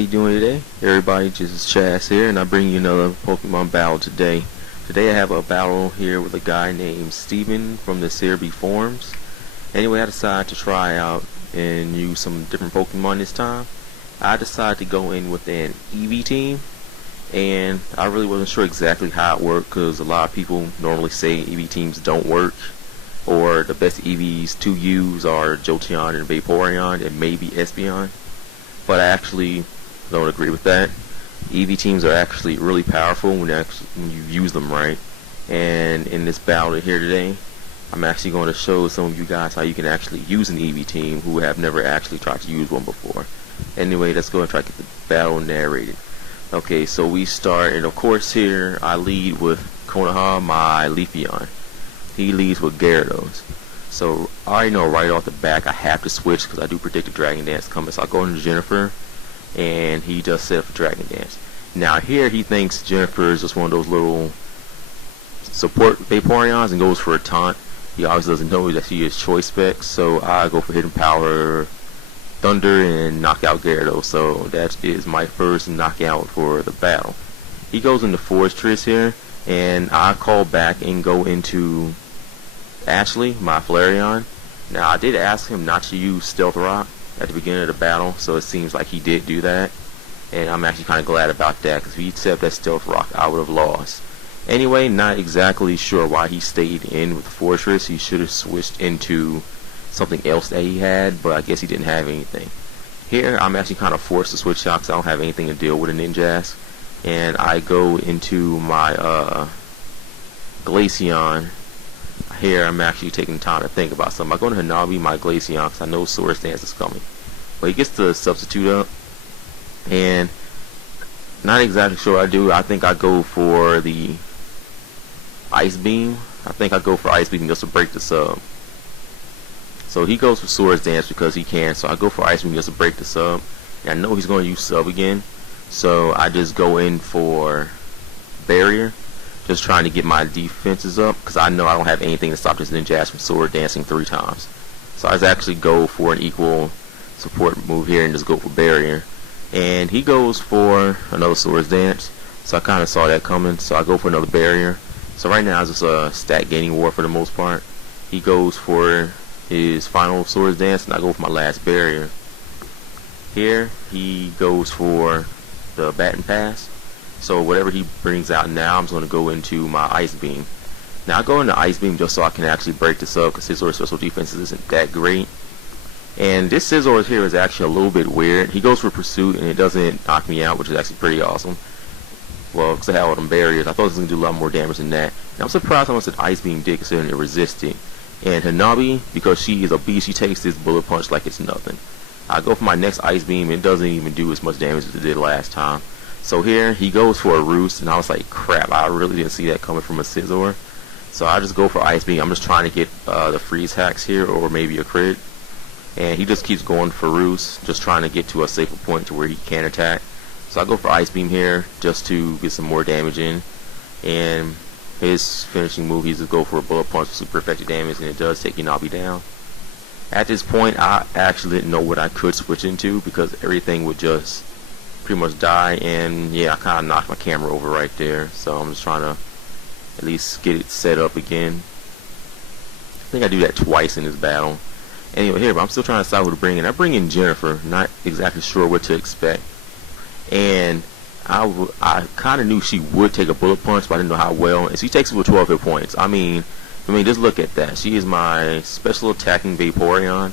you doing today? Everybody, this is Chaz here, and I bring you another Pokemon battle today. Today I have a battle here with a guy named Steven from the Eevee forums. Anyway, I decided to try out and use some different Pokemon this time. I decided to go in with an Eevee team, and I really wasn't sure exactly how it worked because a lot of people normally say Eevee teams don't work, or the best Eevees to use are Jolteon and Vaporeon and maybe Espeon. But I actually don't agree with that. Eevee teams are actually really powerful when you use them right. And in this battle here today, I'm actually going to show some of you guys how you can actually use an Eevee team who have never actually tried to use one before. Anyway, let's go and try to get the battle narrated. Okay, so we start, and of course here I lead with Konoha, my Leafeon. He leads with Gyarados. So I already know right off the back I have to switch because I do predict a Dragon Dance coming. So I go into Jennifer, and he just set up a Dragon Dance. Now here he thinks Jennifer is just one of those little support Vaporeons and goes for a taunt. He obviously doesn't know that she is choice specs, so I go for Hidden Power, Thunder, and knock out Gyarados. So that is my first knockout for the battle. He goes into Forretress here, and I call back and go into Ashley, my Flareon. Now I did ask him not to use Stealth Rock at the beginning of the battle, so it seems like he did do that, and I'm actually kind of glad about that because if he'd set up that Stealth Rock I would have lost. Anyway, not exactly sure why he stayed in with Forretress. He should have switched into something else that he had, but I guess he didn't have anything. Here I'm actually kind of forced to switch out because I don't have anything to deal with a Ninjask, and I go into my Glaceon. Here I'm actually taking time to think about something. I go to Hanabi, my Glaceon, because I know Swords Dance is coming. But he gets the substitute up, and not exactly sure what I do. I think I go for the Ice Beam. I think I go for Ice Beam just to break the sub. So he goes for Swords Dance because he can, so I go for Ice Beam just to break the sub. And I know he's going to use sub again, so I just go in for Barrier. Just trying to get my defenses up because I know I don't have anything to stop this Ninjask from Sword Dancing 3 times. So I just actually go for an equal support move here and just go for Barrier. And he goes for another Swords Dance, so I kind of saw that coming, so I go for another Barrier. So right now it's just a stat gaining war for the most part. He goes for his final Swords Dance, and I go for my last Barrier. Here he goes for the Baton Pass. So whatever he brings out now, I'm just going to go into my Ice Beam. Now I go into Ice Beam just so I can actually break this up because Scizor's special defense isn't that great. And this Scizor here is actually a little bit weird. He goes for Pursuit and it doesn't knock me out, which is actually pretty awesome. Well, because I have all them barriers, I thought it was going to do a lot more damage than that. And I'm surprised how much that Ice Beam did considering it resisted. And Hanabi, because she is a beast, she takes this Bullet Punch like it's nothing. I go for my next Ice Beam, it doesn't even do as much damage as it did last time. So here he goes for a Roost, and I was like, crap, I really didn't see that coming from a Scizor. So I just go for Ice Beam. I'm just trying to get the freeze hacks here, or maybe a crit. And he just keeps going for Roost, just trying to get to a safer point to where he can attack. So I go for Ice Beam here just to get some more damage in. And his finishing move, he just go for a Bullet Punch with super effective damage, and it does take Hanabi down. At this point, I actually didn't know what I could switch into because everything would just pretty much die, and yeah, I kind of knocked my camera over right there, so I'm just trying to at least get it set up again. I think I do that twice in this battle. Anyway, here, but I'm still trying to decide who to bring in. I bring in Jennifer, not exactly sure what to expect, and I kind of knew she would take a Bullet Punch, but I didn't know how well, and she takes it with 12 hit points. I mean, just look at that. She is my special attacking Vaporeon,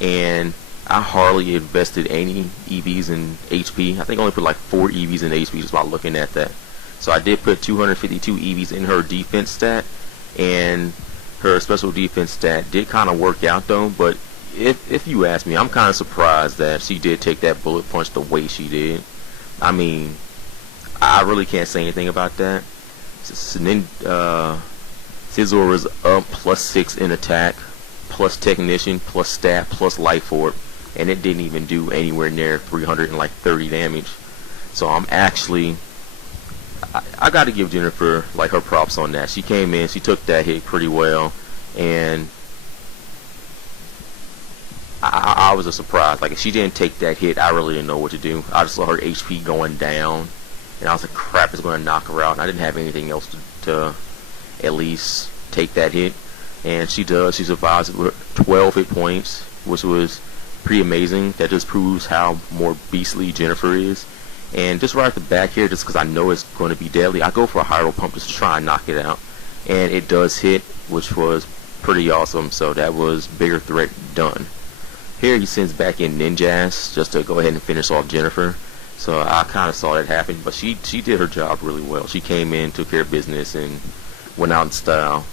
and I hardly invested any EVs in HP. I think I only put like 4 EVs in HP just by looking at that. So I did put 252 EVs in her defense stat, and her special defense stat did kind of work out though. But if you ask me, I'm kind of surprised that she did take that Bullet Punch the way she did. I mean, I really can't say anything about that. Scizor is up +6 in attack, plus Technician, plus Stat, plus Life Orb, and it didn't even do anywhere near 330 damage. So I'm actually, I got to give Jennifer like her props on that. She came in, she took that hit pretty well, and I was a surprise. Like, if she didn't take that hit, I really didn't know what to do. I just saw her HP going down, and I was like, crap, it's going to knock her out. And I didn't have anything else to at least take that hit. And she does. She survives with 12 hit points, which was pretty amazing. That just proves how more beastly Jennifer is. And just right at the back here, just because I know it's going to be deadly, I go for a Hyrule Pump just to try and knock it out. And it does hit, which was pretty awesome. So that was bigger threat done. Here he sends back in Ninjas just to go ahead and finish off Jennifer. So I kind of saw that happen, but she did her job really well. She came in, took care of business, and went out in style.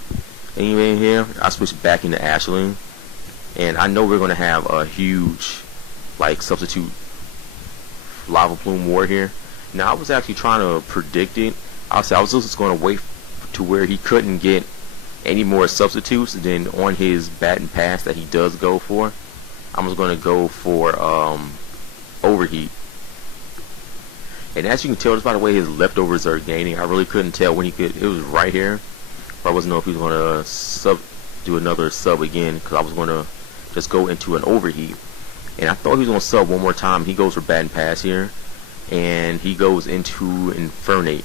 Anyway, here I switched back into Ashley, and I know we're going to have a huge, like, substitute lava plume war here. Now, I was actually trying to predict it. I was just going to wait to where he couldn't get any more substitutes. Then on his bat and pass that he does go for, I was going to go for overheat. And as you can tell, just by the way his leftovers are gaining, I really couldn't tell when he could. It was right here. But I wasn't know if he was going to do another sub again, because I was going to just go into an overheat. And I thought he was going to sub one more time. He goes for bat and pass here, and he goes into Infernate.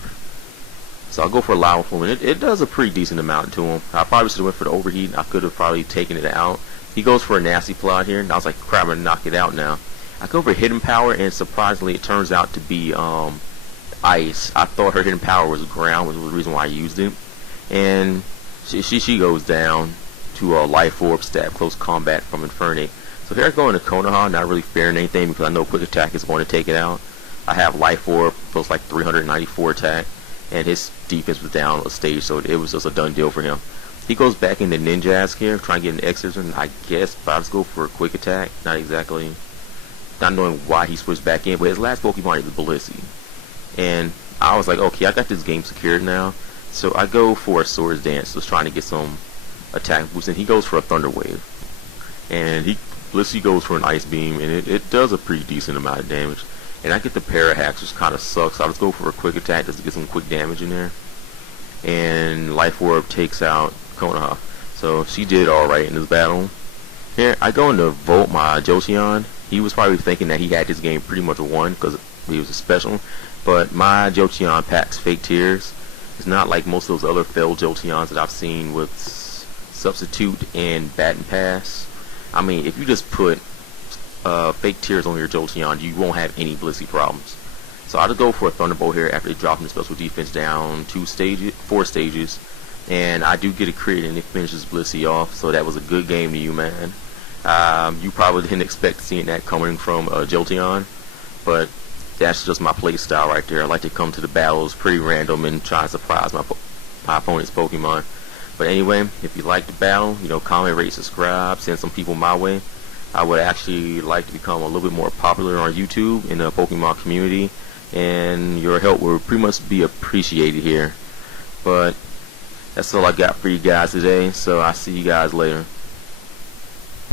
So I'll go for a lava plume, and it does a pretty decent amount to him. I probably should have went for the overheat. I could have probably taken it out. He goes for a nasty plot here, and I was like, crap, I'm going to knock it out now. I go for hidden power, and surprisingly it turns out to be ice. I thought her hidden power was ground, which was the reason why I used it. And she goes down to a life orb stab, close combat from Infernate. So here I go into Konoha, not really fearing anything because I know quick attack is going to take it out. I have life orb, plus like 394 attack, and his defense was down a stage, so it was just a done deal for him. He goes back into Ninjask here, trying to get an exorcism, I guess, but I'll just go for a quick attack. Not knowing why he switched back in, but his last Pokemon is Blissey. And I was like, okay, I got this game secured now. So I go for a Swords Dance, just trying to get some attack boost, and he goes for a Thunder Wave. And Blissey goes for an Ice Beam, and it does a pretty decent amount of damage. And I get the Parahax, which kind of sucks. So I'll just go for a quick attack just to get some quick damage in there. And Life Orb takes out Konoha. So she did alright in this battle. Here, I go into Volt my Jolteon. He was probably thinking that he had this game pretty much won because he was a special. But my Jolteon packs Fake Tears. It's not like most of those other failed Jolteons that I've seen with Substitute and Bat and Pass. I mean, if you just put Fake Tears on your Jolteon, you won't have any Blissey problems. So I'll just go for a Thunderbolt here after dropping the special defense down 4 stages. And I do get a crit and it finishes Blissey off. So that was a good game to you, man. You probably didn't expect seeing that coming from Jolteon. But that's just my play style right there. I like to come to the battles pretty random and try to surprise my opponent's Pokemon. But anyway, if you like the battle, comment, rate, subscribe, send some people my way. I would actually like to become a little bit more popular on YouTube in the Pokemon community, and your help will pretty much be appreciated here. But that's all I got for you guys today, so I'll see you guys later.